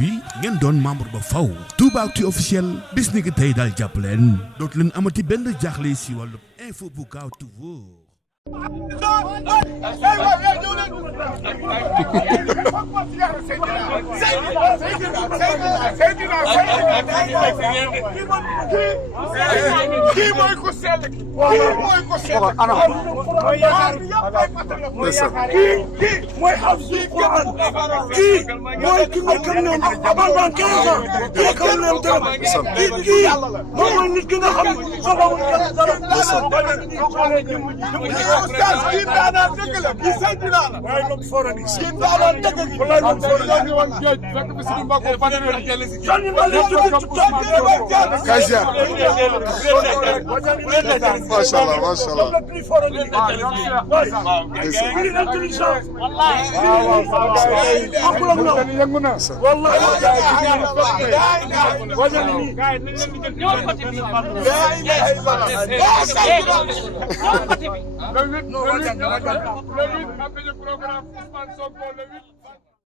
bi ngeen doon membre ba faw Toubactu officiel bis ni ki tey daal jàpp leen dootu leen amati benn jaaxle si wàllu info bu gaaw te wóor. kii mooy ku sell kii mooy ku sell kii mooy hafsul Quran kii mooy ki nekk ak ñoom pendant 15 ans nekk ak ñoom dara kii moom mooy nit ki nga xam ne soxlawul kenn dara Oustaz kii daanaan dëgg la kii Seydina la waaye moom foora ni kii daanaan dëgg gi wallaay moom foora ni ñu woon géej fekk bi suñu mbokk fanweeri jël si sànni ma leen tudd Kaja macha allah macha allah le 8 après le programme Ousmane Sonko le 8